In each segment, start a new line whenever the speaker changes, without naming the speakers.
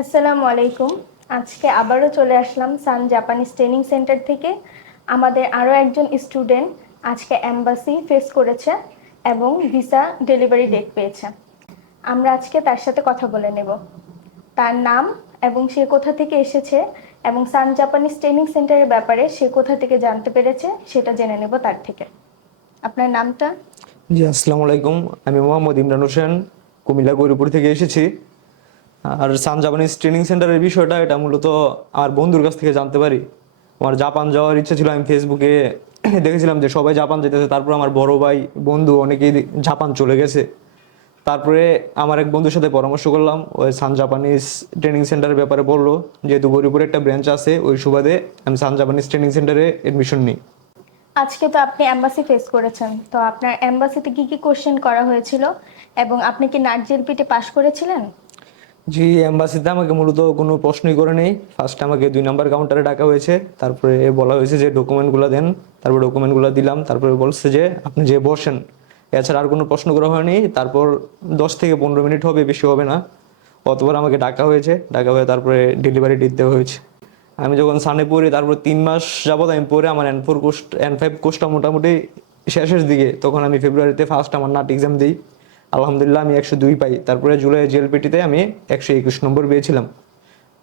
আসসালামু আলাইকুম। আজকে আবারও চলে আসলাম সান জাপানিজ ট্রেনিং সেন্টার থেকে। আমাদের আরও একজন স্টুডেন্ট আজকে অ্যাম্বাসি ফেস করেছে এবং ভিসা ডেলিভারি ডেট পেয়েছে। আমরা আজকে তার সাথে কথা বলে নেব। তার নাম এবং সে কোথা থেকে এসেছে এবং সান জাপানিজ ট্রেনিং সেন্টারের ব্যাপারে সে কোথা থেকে জানতে পেরেছে সেটা জেনে নেব তার থেকে। আপনার নামটা?
জি, আসসালামু আলাইকুম। আমি মোহাম্মদ ইমরান হোসেন, কুমিল্লা গৌরীপুর থেকে এসেছি। আর সান জাপানিজ ট্রেনিং সেন্টারের বিষয়টা, এটা মূলত আমার বন্ধুর কাছ থেকে জানতে পারি। আমার জাপান যাওয়ার ইচ্ছা ছিল, আমি ফেসবুকে দেখেছিলাম যে সবাই জাপান যেতেছে, তারপর আমার বড় ভাই, বন্ধু অনেকেই জাপান চলে গেছে। তারপরে আমার এক বন্ধুর সাথে পরামর্শ করলাম ওই সান জাপানিজ ট্রেনিং সেন্টারের ব্যাপারে বলল, যেহেতু গৌরীপুরে একটা ব্রাঞ্চ আছে, ওই সুবাদে আমি সান জাপানিজ ট্রেনিং সেন্টারে এডমিশন নিই।
আজকে তো আপনি অ্যাম্বাসি ফেস করেছেন, তো আপনার অ্যাম্বাসিতে কি কি কোশ্চেন করা হয়েছিল, এবং আপনি কি নার্জেল পিটে পাশ করেছিলেন?
জি এম্বাসিতে আমাকে মূলত কোনো প্রশ্নই করে নেই। ফার্স্ট আমাকে দুই নাম্বার কাউন্টারে ডাকা হয়েছে। তারপরে বলা হয়েছে যে ডকুমেন্টগুলো দেন। তারপর ডকুমেন্টগুলো দিলাম। তারপরে বলছে যে আপনি যে বসেন, এছাড়া আর কোনো প্রশ্ন করা হয়নি। তারপর দশ থেকে পনেরো মিনিট হবে, বেশি হবে না। অতবার আমাকে ডাকা হয়েছে। ডাকা হয়ে তারপরে ডেলিভারি ডেট দেওয়া হয়েছে। আমি যখন সানে পড়ি তারপর তিন মাস যাবত আমি পড়ে, আমার N four course N five কোর্সটা মোটামুটি শেষের দিকে। তখন আমি ফেব্রুয়ারিতে ফার্স্ট আমার নাট এক্সাম দিই। আলহামদুলিল্লাহ আমি একশো দুই পাই। তারপরে জুলাই জিএলপিটিতে আমি একশো একুশ নম্বর পেয়েছিলাম।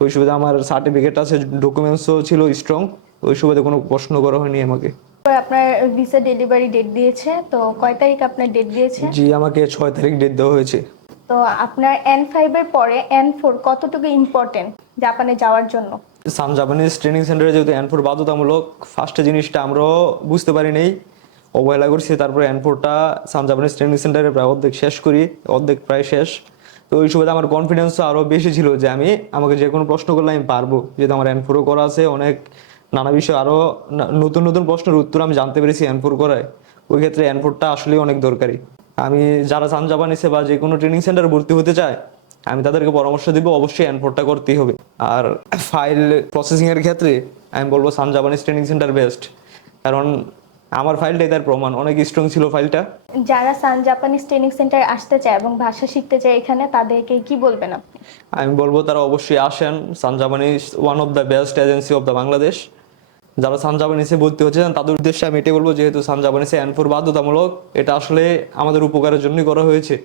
ওই সুবিধা আমার সার্টিফিকেট আছে ডকুমেন্টসও ছিল স্ট্রং ওই সুবিধা কোনো প্রশ্ন করা হয়নি আমাকে।
আপনার ভিসা ডেলিভারি ডেট দিয়েছে? তো কয় তারিখ আপনার ডেট দিয়েছে?
জি আমাকে ছয় তারিখ ডেট দেওয়া হয়েছে।
তো আপনার এন ফাইভের পরে এন ফোর কতটুকু ইম্পর্টেন্ট জাপানে যাওয়ার জন্য?
সান জাপানিজ ট্রেনিং সেন্টারে যেহেতু এনফোর বাধ্যতামূলক ফার্স্টে জিনিসটা আমরাও বুঝতে পারি নেই। অবহেলা করছি, তারপরে এনফোরটা সান জাপানিজ ট্রেনিং সেন্টারে প্রায় অর্ধেক শেষ করি, অর্ধেক প্রায় শেষ। তো ওই সুবাদে আমার কনফিডেন্সও আরও বেশি ছিল যে আমি আমাকে যে কোনো প্রশ্ন করলে আমি পারব। যেহেতু আমার এনফোরও করা আছে, অনেক নানা বিষয় আরও নতুন নতুন প্রশ্নের উত্তর আমি জানতে পেরেছি এনফোর করায়। ওই ক্ষেত্রে এনফোরটা আসলেই অনেক দরকারি। আমি যারা সান জাপানিসে বা যে কোনো ট্রেনিং সেন্টারে ভর্তি হতে চায়, আমি তাদেরকে পরামর্শ দিব, অবশ্যই এনফোরটা করতেই হবে। আর ফাইল প্রসেসিংয়ের ক্ষেত্রে আমি বলব সান ট্রেনিং সেন্টার বেস্ট কারণ আমার ফাইলটাই তার প্রমাণ। অনেক স্ট্রং ছিল ফাইলটা
যারা সান জাপানিজ ট্রেনিং সেন্টার আসতে চায় এবং ভাষা শিখতে চায় এখানে তাদেরকে কি বলবেন আপনি?
আমি বলব তারা অবশ্যই আসেন। Sun Japanese one of the best agency of the Bangladesh যারা সান জাপানিসে ভর্তি হচ্ছে তাদের উদ্দেশ্যে আমি এটাই বলব যেহেতু সান জাপানিসে এনফোর বাধ্যতামূলক এটা আসলে আমাদের উপকারের জন্যই করা হয়েছে।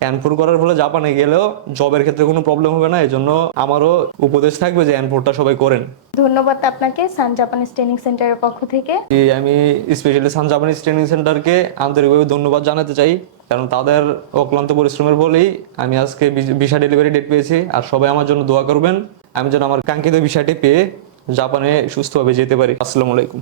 এনফোর করার ফলে জাপানে গেলেও জবের ক্ষেত্রে কোনো প্রবলেম হবে না এই জন্য আমারও উপদেশ থাকবে যে এনফোরটা সবাই করেন।
ধন্যবাদ আপনাকে সান জাপানিজ ট্রেনিং সেন্টারের পক্ষ থেকে।
আমি স্পেশালি সান জাপানিজ ট্রেনিং সেন্টারকে আন্তরিকভাবে ধন্যবাদ জানাতে চাই কারণ তাদের অক্লান্ত পরিশ্রমের বলেই আমি আজকে ভিসা ডেলিভারি ডেট পেয়েছি আর সবাই আমার জন্য দোয়া করবেন। আমি যেন আমার কাঙ্ক্ষিত ভিসাটি পেয়ে জাপানে সুস্থভাবে যেতে পারি। আসসালামু আলাইকুম।